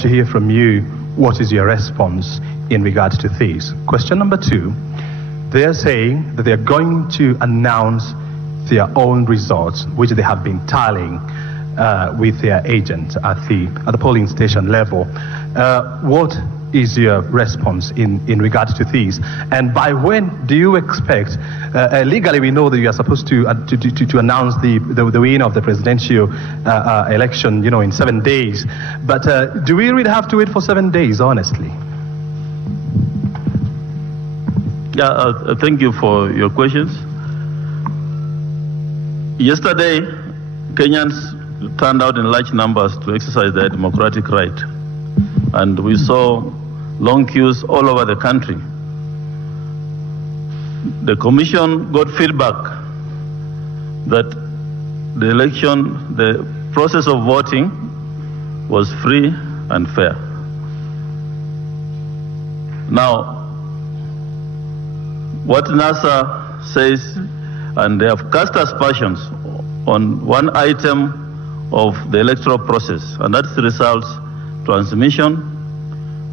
to hear from you, what is your response in regards to this? Question number 2, they're saying that they're going to announce their own results, which they have been tallying with their agents at the polling station level. What is your response in regards to this? And by when do you expect, legally we know that you are supposed to announce the winner of the presidential election, in 7 days, but do we really have to wait for 7 days, honestly? Yeah, thank you for your questions. Yesterday, Kenyans turned out in large numbers to exercise their democratic right, and we saw long queues all over the country. The commission got feedback that the process of voting was free and fair. Now, what NASA says, and they have cast aspersions on one item of the electoral process, and that's the results transmission,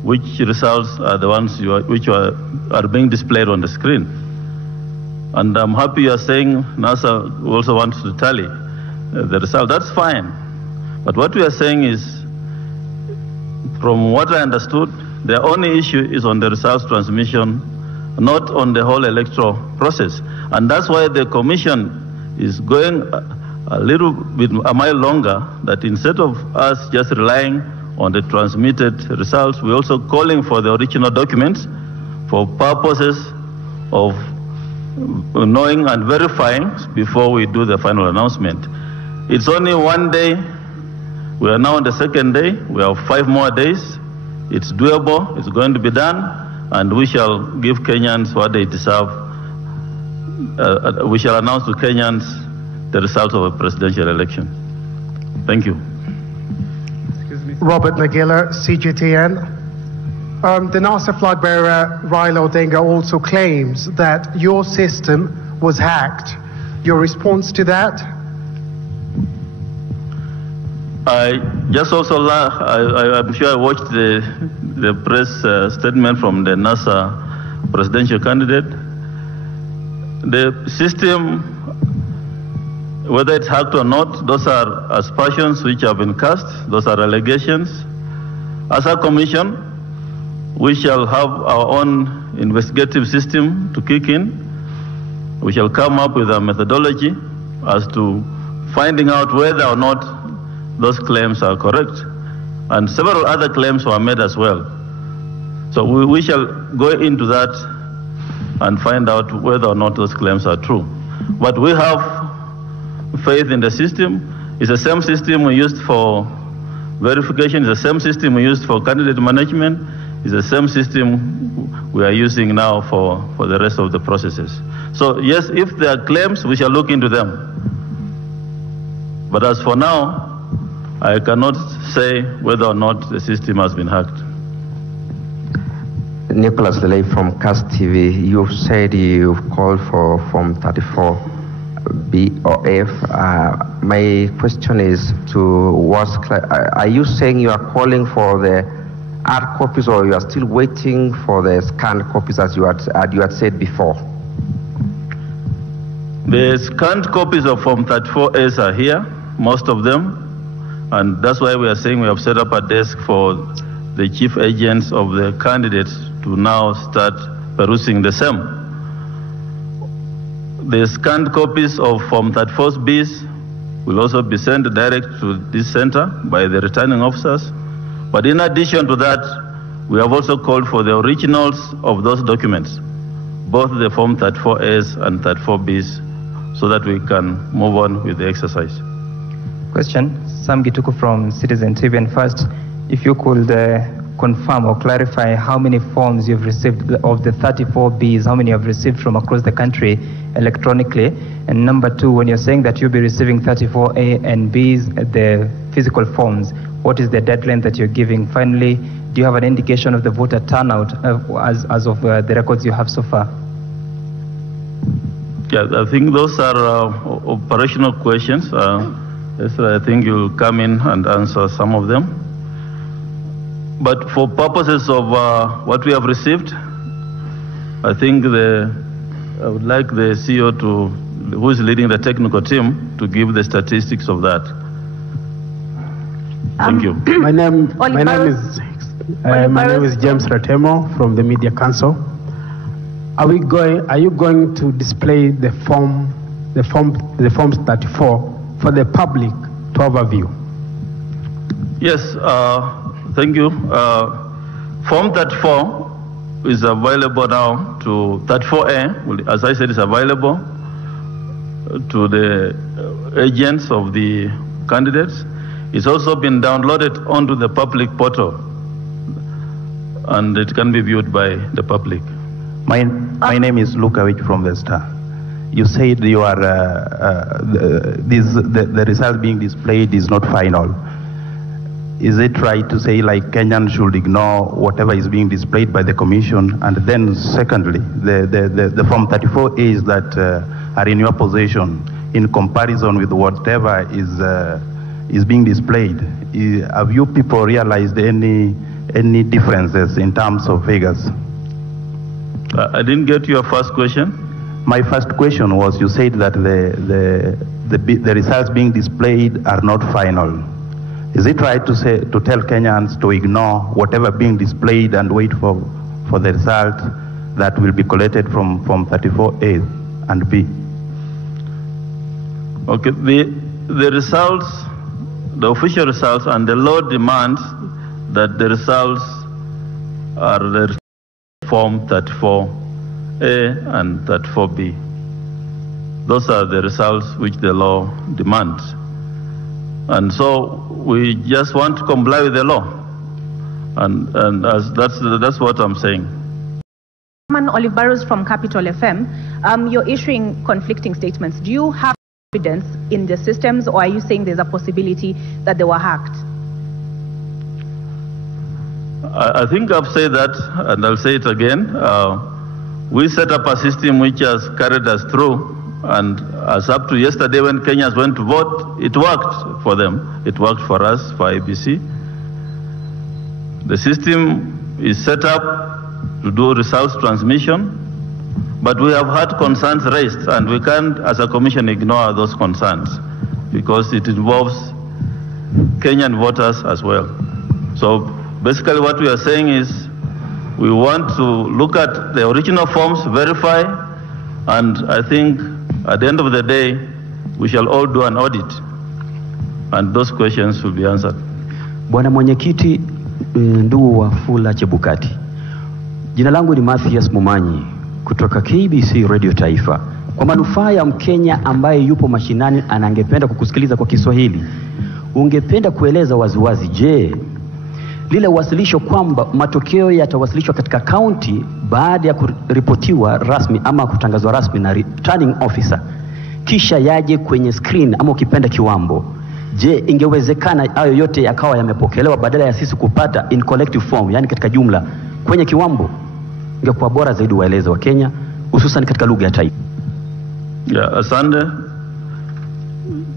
which results are the ones which are being displayed on the screen. And I'm happy you are saying NASA also wants to tally the result. That's fine. But what we are saying is, from what I understood, the only issue is on the results transmission, not on the whole electoral process. And that's why the commission is going a little bit a mile longer, that instead of us just relying on the transmitted results, we're also calling for the original documents for purposes of knowing and verifying before we do the final announcement. It's only 1 day. We are now on the 2nd day. We have 5 more days. It's doable. It's going to be done. And we shall give Kenyans what they deserve. We shall announce to Kenyans the results of a presidential election. Thank you. Robert Nagila, CGTN. The NASA flag bearer Raila Odinga also claims that your system was hacked. Your response to that? I'm sure I watched the press statement from the NASA presidential candidate. The system, whether it's hacked or not, those are aspersions which have been cast. Those are allegations. As a commission, we shall have our own investigative system to kick in. We shall come up with a methodology as to finding out whether or not those claims are correct. And several other claims were made as well. So we shall go into that and find out whether or not those claims are true. But we have faith in the system. It's the same system we used for verification. It's the same system we used for candidate management. It's the same system we are using now for the rest of the processes. So yes, if there are claims, we shall look into them. But as for now, I cannot say whether or not the system has been hacked. Nicholas Lele from CAS TV. You've said you've called for Form 34B or F. My question is are you saying you are calling for the hard copies, or you are still waiting for the scanned copies as you had said before? The scanned copies of Form 34As are here, most of them. And that's why we are saying we have set up a desk for the chief agents of the candidates to now start perusing the same. The scanned copies of Form 34Bs will also be sent direct to this center by the returning officers. But in addition to that, we have also called for the originals of those documents, both the Form 34As and 34Bs, so that we can move on with the exercise. Question, Sam Gituku from Citizen TV. And first, if you could confirm or clarify how many forms you've received of the 34Bs, how many you have received from across the country electronically. And number 2, when you're saying that you'll be receiving 34A and Bs, the physical forms, what is the deadline that you're giving? Finally, do you have an indication of the voter turnout as of the records you have so far? Yeah, I think those are operational questions. Yes, I think you'll come in and answer some of them. But for purposes of what we have received, I think I would like the CEO who is leading the technical team to give the statistics of that. Thank you. My name is James Ratemo from the Media Council. Are you going to display the forms 34 for the public to overview? Yes, thank you. Form 34 is available now to 34A, as I said, is available to the agents of the candidates. It's also been downloaded onto the public portal, and it can be viewed by the public. My name is Urais from the Star. You said you are the result being displayed is not final. Is it right to say like Kenyans should ignore whatever is being displayed by the Commission? And then secondly, the Form 34As that are in your possession in comparison with whatever is being displayed, have you people realized any differences in terms of figures? I didn't get your first question. My first question was, you said that the results being displayed are not final. Is it right to tell Kenyans to ignore whatever being displayed and wait for the result that will be collected from 34A and B? Okay, the results, the official results, and the law demands that the results are the Form 34A and 34B. Those are the results which the law demands. And so we just want to comply with the law. And that's what I'm saying. Olive Barrows from Capital FM. You're issuing conflicting statements. Do you have evidence in the systems, or are you saying there's a possibility that they were hacked? I think I've said that, and I'll say it again. We set up a system which has carried us through, and as up to yesterday when Kenyans went to vote, it worked for them. It worked for us, for IBC. The system is set up to do results transmission, but we have had concerns raised, and we can't, as a commission, ignore those concerns because it involves Kenyan voters as well. So basically what we are saying is we want to look at the original forms, verify, and I think at the end of the day, we shall all do an audit, and those questions will be answered. Bwana Mwenyekiti, ndugu Wafula Chebukati, jina langu ni Mathias Mumanyi kutoka KBC Radio Taifa. Kwa manufaa ya Mkenya ambaye yupo mashinani anangependa kukusikiliza kwa Kiswahili, ungependa kueleza waziwazi, je, lile wasilisho kwamba matokeo yatawasilishwa katika kaunti baada ya kuripotiwa rasmi ama kutangazwa rasmi na returning officer, kisha yaje kwenye screen ama ukipenda kiwambo, je, ingewezekana hayo yote yakawa yamepokelewa badala ya sisi kupata in collective form, yani katika jumla kwenye kiwambo? Ingekuwa bora zaidi waeleze wa Kenya, hususan katika lugha ya taifa. Yeah, asante.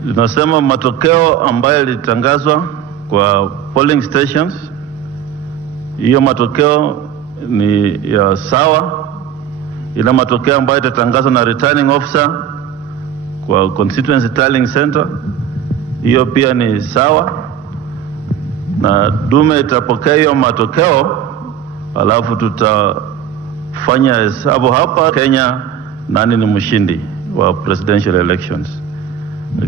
Tunasema matokeo ambayo yalitangazwa kwa polling stations, hiyo matokeo ni ya sawa. Ila matokeo ambayo itatangazwa na returning officer kwa constituency tallying center, hiyo pia ni sawa, na dume itapokea hiyo matokeo, alafu tutafanya hesabu hapa Kenya nani ni mshindi wa presidential elections.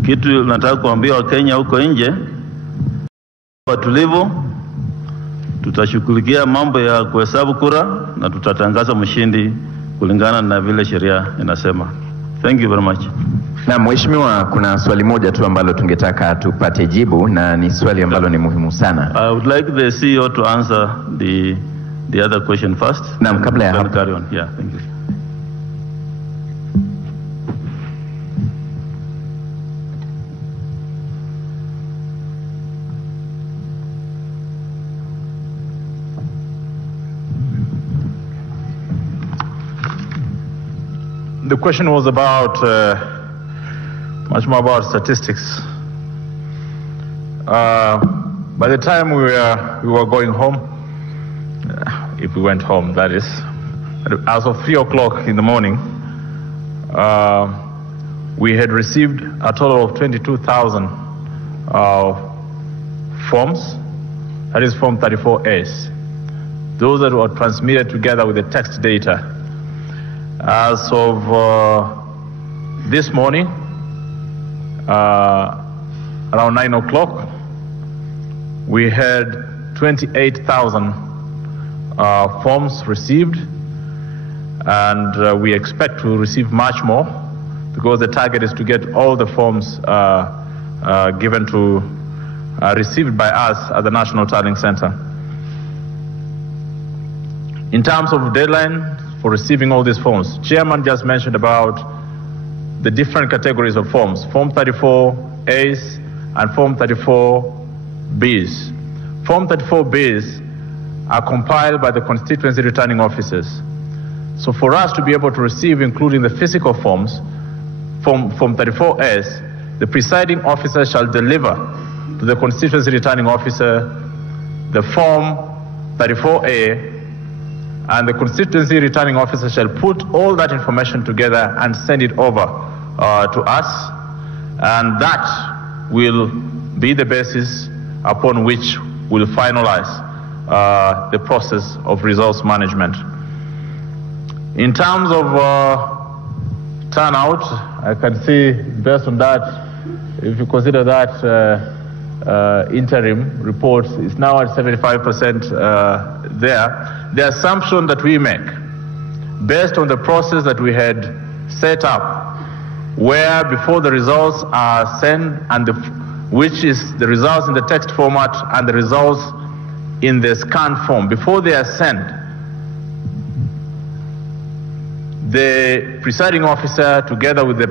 Kitu nataka kuambia Wakenya huko nje, watulivu, tutashughulikia mambo ya kuhesabu kura na tutatangaza mshindi kulingana na vile sheria inasema. Thank you very much. Na mheshimiwa, kuna swali moja tu ambalo tungetaka tupate jibu, na ni swali ambalo ni muhimu sana. I would like the CEO to answer the other question first. Naam, kabla ya hapo. Carry on. Yeah, thank you. The question was about, much more about statistics. By the time we were going home, if we went home, that is. As of 3 o'clock in the morning, we had received a total of 22,000 forms, that is Form 34As. Those that were transmitted together with the text data. As of this morning, around 9 o'clock, we had 28,000 forms received, and we expect to receive much more, because the target is to get all the forms received by us at the National Tallying Center. In terms of deadline for receiving all these forms, Chairman just mentioned about the different categories of forms, Form 34As and Form 34Bs. Form 34Bs are compiled by the constituency returning officers. So for us to be able to receive, including the physical forms, Form 34As, the presiding officer shall deliver to the constituency returning officer the Form 34A, and the constituency returning officer shall put all that information together and send it over to us, and that will be the basis upon which we'll finalize the process of results management. In terms of turnout, I can see, based on that, if you consider that interim report is now at 75% there, the assumption that we make, based on the process that we had set up, where before the results are sent, and which is the results in the text format and the results in the scanned form, before they are sent, the presiding officer, together with the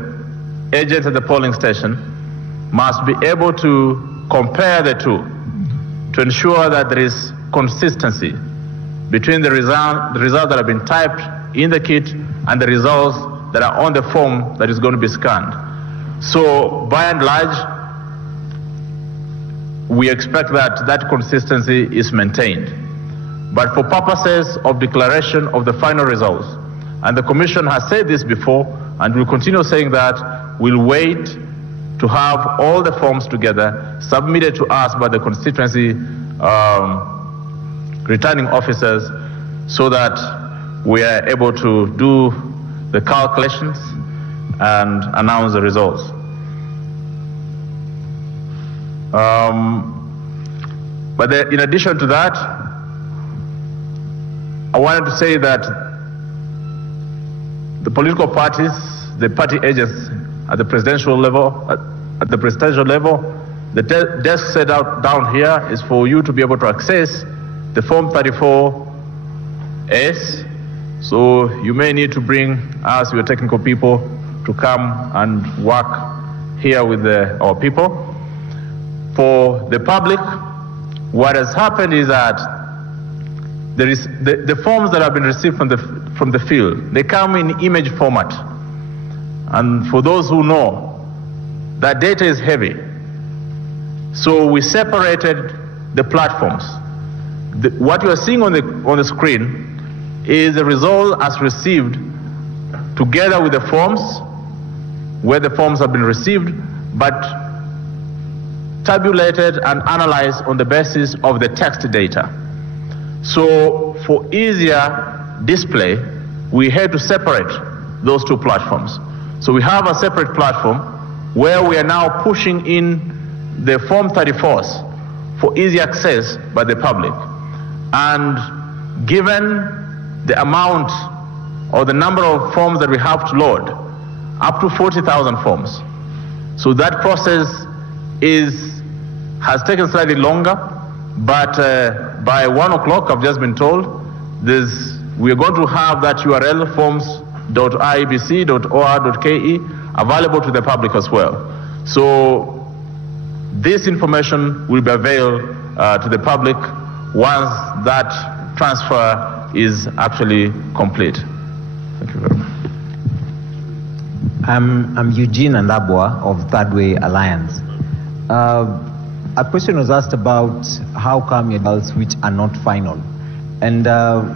agents at the polling station, must be able to compare the two to ensure that there is consistency between the results that have been typed in the kit and the results that are on the form that is going to be scanned. So by and large, we expect that that consistency is maintained. But for purposes of declaration of the final results, and the Commission has said this before and will continue saying that, we'll wait to have all the forms together submitted to us by the constituency returning officers, so that we are able to do the calculations and announce the results. But in addition to that, I wanted to say that the political parties, the party agents at the presidential level, the desk set out down here is for you to be able to access the Form 34As. So you may need to bring us, your technical people, to come and work here with our people. For the public, what has happened is that there is the forms that have been received from the field, they come in image format. And for those who know, that data is heavy. So we separated the platforms. What you are seeing on the screen is the result as received together with the forms, where the forms have been received, but tabulated and analyzed on the basis of the text data. So for easier display, we had to separate those two platforms. So we have a separate platform where we are now pushing in the Form 34s for easy access by the public. And given the amount or the number of forms that we have to load, up to 40,000 forms. So that process has taken slightly longer, but by 1 o'clock, I've just been told, we are going to have that URL, forms.iebc.or.ke, available to the public as well. So this information will be available to the public once that transfer is actually complete. Thank you very much. I'm Eugene Andabwa of Third Way Alliance. A question was asked about how come your results which are not final. And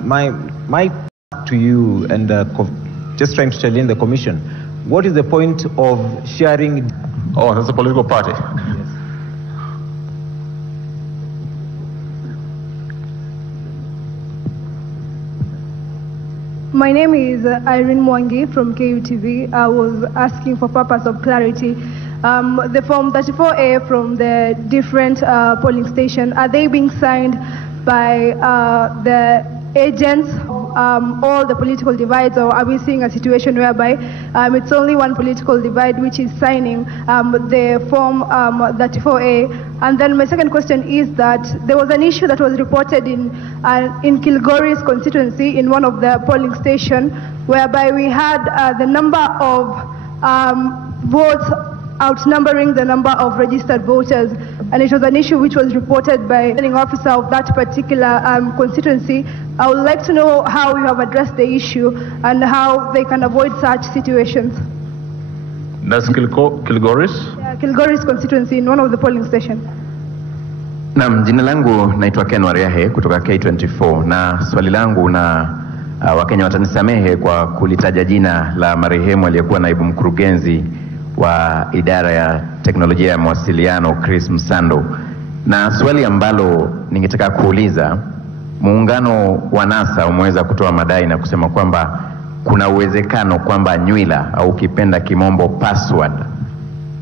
my to you, and just trying to challenge the commission, what is the point of sharing? Oh, that's a political party. Yes. My name is Irene Mwangi from KUTV. I was asking for purpose of clarity. The Form 34A from the different polling stations, are they being signed by the agents, all the political divides, or are we seeing a situation whereby it's only one political divide which is signing the Form 34A? And then my second question is that there was an issue that was reported in Kilgore's constituency in one of the polling stations, whereby we had the number of votes outnumbering the number of registered voters, and it was an issue which was reported by the returning officer of that particular constituency. I would like to know how you have addressed the issue and how they can avoid such situations. That's Kilgore's? Yeah, Kilgore's constituency in one of the polling stations. Naam, jina langu naitwa Ken Wariahe kutoka K24, na swali langu na Wakenya watanisamehe kwa kulitaja jina la marehemu aliyekuwa naibu mkurugenzi wa idara ya teknolojia ya mawasiliano Chris Msando. Na swali ambalo ningetaka kuuliza, muungano wa NASA umeweza kutoa madai na kusema kwamba kuna uwezekano kwamba nywila au kipenda kimombo password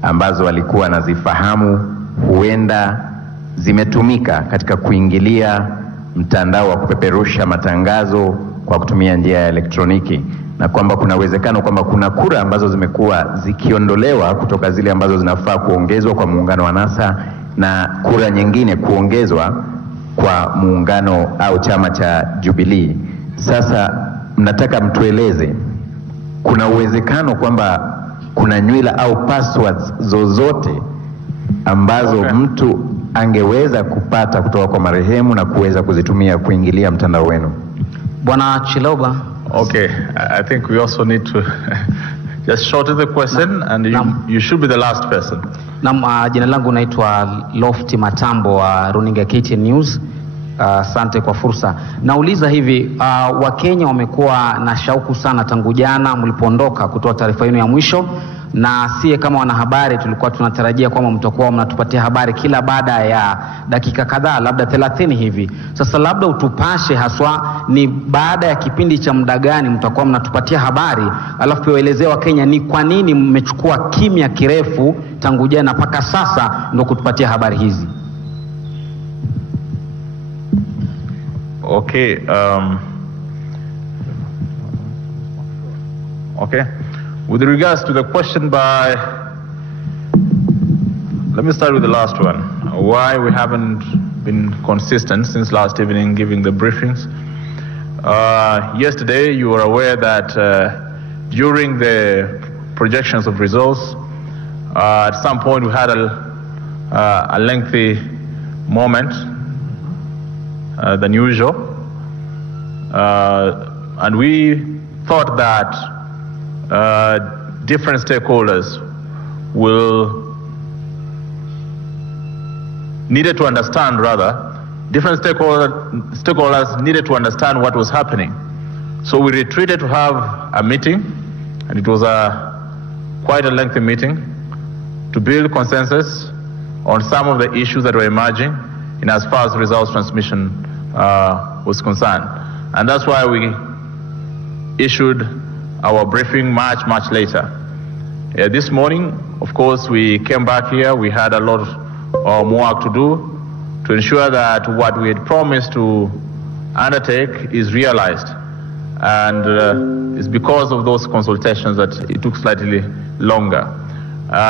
ambazo walikuwa nazifahamu huenda zimetumika katika kuingilia mtandao wa kupeperusha matangazo kwa kutumia njia ya elektroniki, na kwamba kuna uwezekano kwamba kuna kura ambazo zimekuwa zikiondolewa kutoka zile ambazo zinafaa kuongezwa kwa muungano wa NASA na kura nyingine kuongezwa kwa muungano au chama cha Jubilee. Sasa mnataka mtueleze, kuna uwezekano kwamba kuna nywila au passwords zozote ambazo mtu angeweza kupata kutoka kwa marehemu na kuweza kuzitumia kuingilia mtandao wenu? Bwana Chiloba. Okay, I think we also need to just shorten the question, and you should be the last person. Jina langu naitwa Lofty Matambo wa runinga KTN News. Asante kwa fursa. Nauliza hivi, Wakenya wamekuwa na shauku sana tangu jana mlipoondoka kutoa taarifa yenu ya mwisho, na sie kama wanahabari tulikuwa tunatarajia kwamba mtakuwa mnatupatia habari kila baada ya dakika kadhaa, labda 30 hivi. Sasa labda utupashe haswa ni baada ya kipindi cha muda gani mtakuwa mnatupatia habari, alafu pia waelezee Wakenya ni kwa nini mmechukua kimya kirefu tangu jana mpaka sasa ndio kutupatia habari hizi. Okay, okay. With regards to the question by, let me start with the last one. Why we haven't been consistent since last evening giving the briefings. Yesterday you were aware that during the projections of results, at some point we had a lengthy moment than usual, and we thought that different stakeholders needed to understand needed to understand what was happening. So we retreated to have a meeting, and it was quite a lengthy meeting to build consensus on some of the issues that were emerging in as far as results transmission was concerned. And that's why we issued our briefing much later. This morning, of course, we came back here. We had a lot more work to do to ensure that what we had promised to undertake is realized. And it's because of those consultations that it took slightly longer.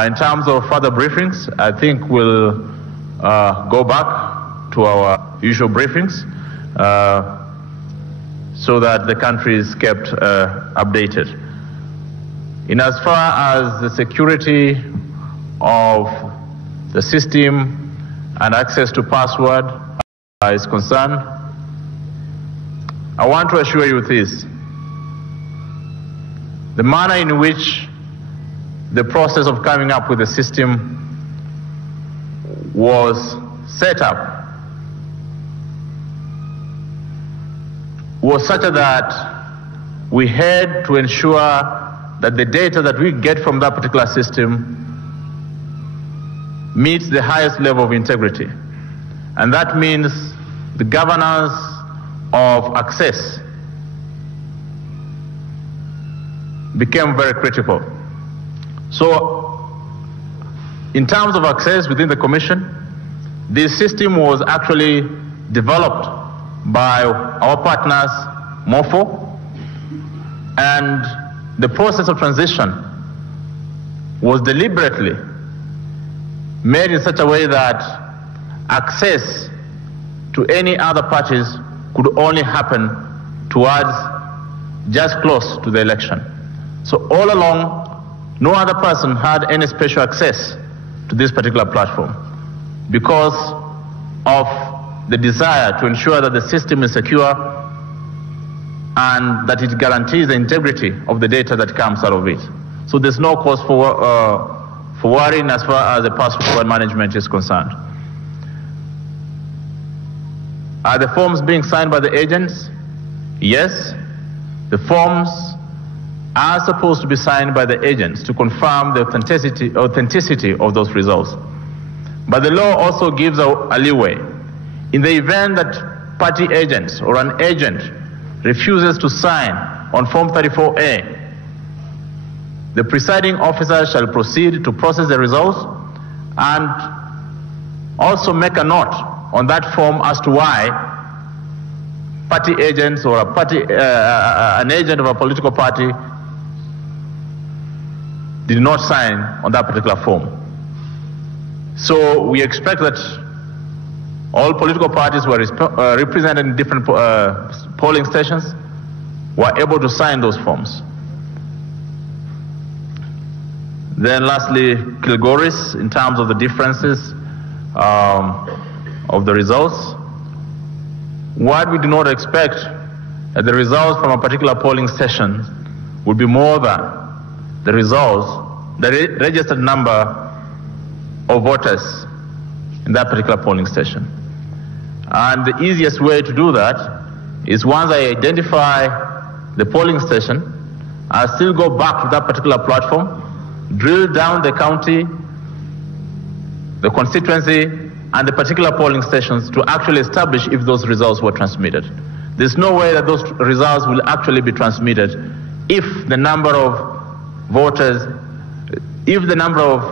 In terms of further briefings, I think we'll go back to our usual briefings so that the country is kept updated. In as far as the security of the system and access to password is concerned, I want to assure you this. The manner in which the process of coming up with the system was set up was such that we had to ensure that the data that we get from that particular system meets the highest level of integrity. And that means the governance of access became very critical. So, in terms of access within the Commission, this system was actually developed by our partners, MOFO, and the process of transition was deliberately made in such a way that access to any other parties could only happen towards just close to the election. So all along, no other person had any special access to this particular platform because of the desire to ensure that the system is secure and that it guarantees the integrity of the data that comes out of it. So there's no cause for worrying as far as the password management is concerned. Are the forms being signed by the agents? Yes. The forms are supposed to be signed by the agents to confirm the authenticity of those results. But the law also gives a leeway. In the event that party agents or an agent refuses to sign on Form 34A, the presiding officer shall proceed to process the results and also make a note on that form as to why party agents or an agent of a political party did not sign on that particular form. So we expect that all political parties who are represented in different polling stations were able to sign those forms. Then lastly, Kilgoris, in terms of the differences of the results, what we do not expect that the results from a particular polling station would be more than the results, the registered number of voters in that particular polling station. And the easiest way to do that is once I identify the polling station, I still go back to that particular platform, drill down the county, the constituency, and the particular polling stations to actually establish if those results were transmitted. There's no way that those results will actually be transmitted if the number of voters, if the number of,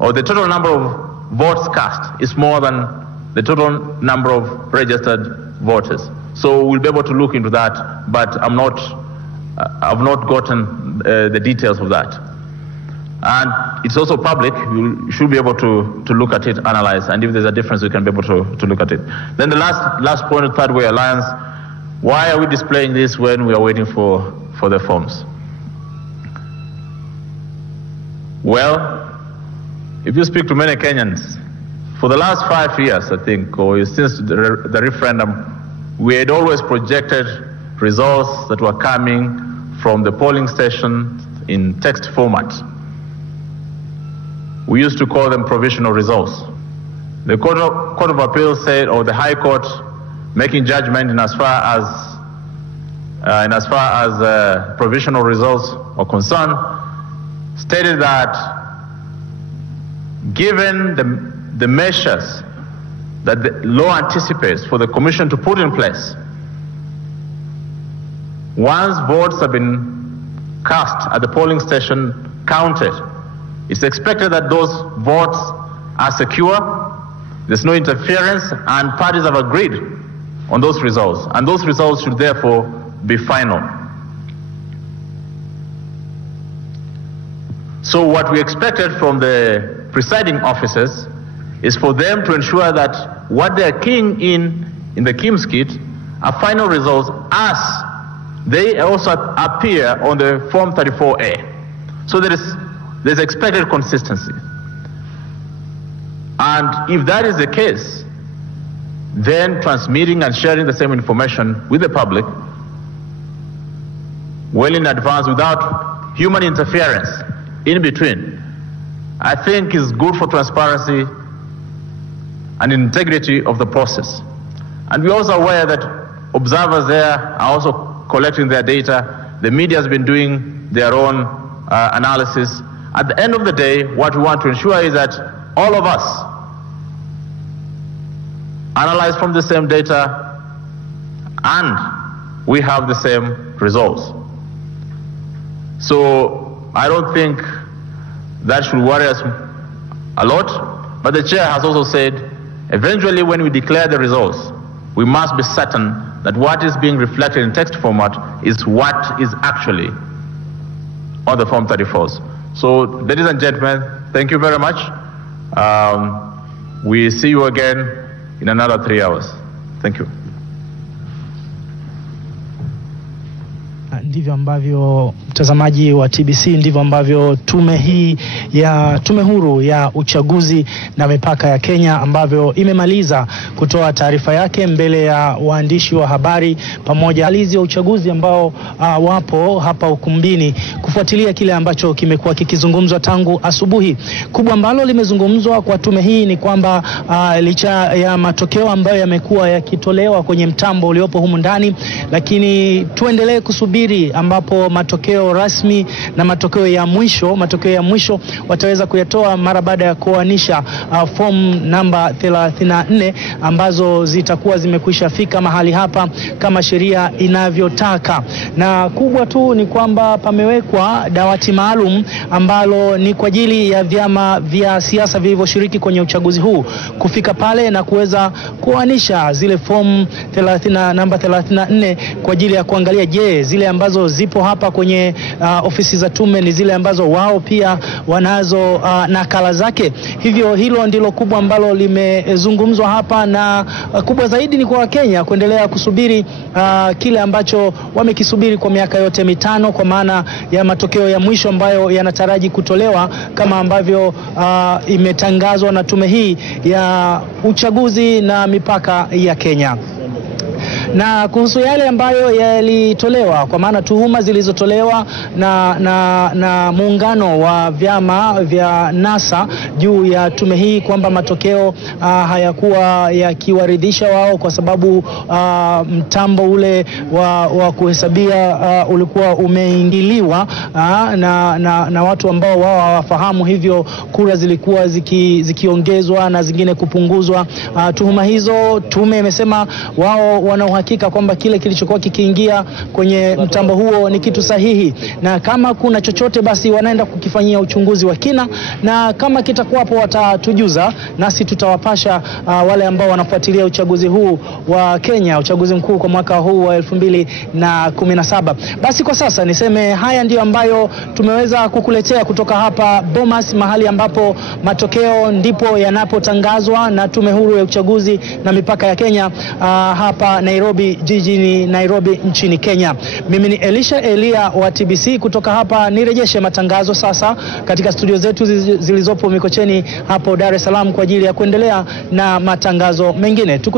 or the total number of votes cast is more than the total number of registered voters. So we'll be able to look into that, but I've not gotten the details of that. And it's also public. You should be able to look at it, analyze, and if there's a difference, you can be able to look at it. Then the last point, third way alliance. Why are we displaying this when we are waiting for the forms? Well, if you speak to many Kenyans, for the last 5 years, I think, or since the referendum, we had always projected results that were coming from the polling station in text format. We used to call them provisional results. The Court of Appeal said, or the High Court, making judgment in as far as provisional results are concerned, stated that given the measures that the law anticipates for the Commission to put in place, once votes have been cast at the polling station counted, it's expected that those votes are secure, there's no interference, and parties have agreed on those results, and those results should therefore be final. So what we expected from the presiding officers is for them to ensure that what they are keying in the KIMS kit are final results as they also appear on the Form 34A. So there's expected consistency. And if that is the case, then transmitting and sharing the same information with the public well in advance without human interference in between, I think is good for transparency and integrity of the process. And we're also aware that observers there are also collecting their data. The media has been doing their own analysis. At the end of the day, what we want to ensure is that all of us analyze from the same data and we have the same results. So I don't think that should worry us a lot, but the chair has also said eventually when we declare the results, we must be certain that what is being reflected in text format is what is actually on the Form 34s. So, ladies and gentlemen, thank you very much. We see you again in another 3 hours. Thank you. Ndivyo ambavyo mtazamaji wa TBC, ndivyo ambavyo tume huru ya uchaguzi na mipaka ya Kenya ambavyo imemaliza kutoa taarifa yake mbele ya waandishi wa habari pamoja alizi wa uchaguzi ambao wapo hapa ukumbini kufuatilia kile ambacho kimekuwa kikizungumzwa tangu asubuhi. Kubwa ambalo limezungumzwa kwa tume hii ni kwamba licha ya matokeo ambayo yamekuwa yakitolewa kwenye mtambo uliopo humu ndani, lakini tuendelee kusubiri ambapo matokeo rasmi na matokeo ya mwisho wataweza kuyatoa mara baada ya kuanisha form namba 34 ambazo zitakuwa zimekwisha fika mahali hapa kama sheria inavyotaka. Na kubwa tu ni kwamba pamewekwa dawati maalum ambalo ni kwa ajili ya vyama vya siasa vilivyoshiriki kwenye uchaguzi huu kufika pale na kuweza kuanisha zile form namba 34 kwa ajili ya kuangalia je, zile ambazo zipo hapa kwenye ofisi za tume ni zile ambazo wao pia wanazo nakala zake. Hivyo hilo ndilo kubwa ambalo limezungumzwa hapa, na kubwa zaidi ni kwa Wakenya kuendelea kusubiri kile ambacho wamekisubiri kwa miaka yote mitano, kwa maana ya matokeo ya mwisho ambayo yanataraji kutolewa kama ambavyo imetangazwa na tume hii ya uchaguzi na mipaka ya Kenya. Na kuhusu yale ambayo yalitolewa, kwa maana tuhuma zilizotolewa na muungano wa vyama vya NASA juu ya tume hii kwamba matokeo hayakuwa yakiwaridhisha wao kwa sababu mtambo ule wa kuhesabia ulikuwa umeingiliwa na watu ambao wao hawafahamu, hivyo kura zilikuwa zikiongezwa na zingine kupunguzwa. Tuhuma hizo tume imesema wao wana uhakika kwamba kile kilichokuwa kikiingia kwenye mtambo huo ni kitu sahihi, na kama kuna chochote basi wanaenda kukifanyia uchunguzi wa kina, na kama kitakuwapo watatujuza, nasi tutawapasha wale ambao wanafuatilia uchaguzi huu wa Kenya, uchaguzi mkuu kwa mwaka huu wa 2017. Basi kwa sasa niseme haya ndio ambayo tumeweza kukuletea kutoka hapa Bomas, mahali ambapo matokeo ndipo yanapotangazwa na tume huru ya uchaguzi na mipaka ya Kenya hapa Nairobi, jijini Nairobi nchini Kenya. Mimi ni Elisha Elia wa TBC kutoka hapa. Nirejeshe matangazo sasa katika studio zetu zilizopo Mikocheni hapo Dar es Salaam kwa ajili ya kuendelea na matangazo mengine. Tukutane.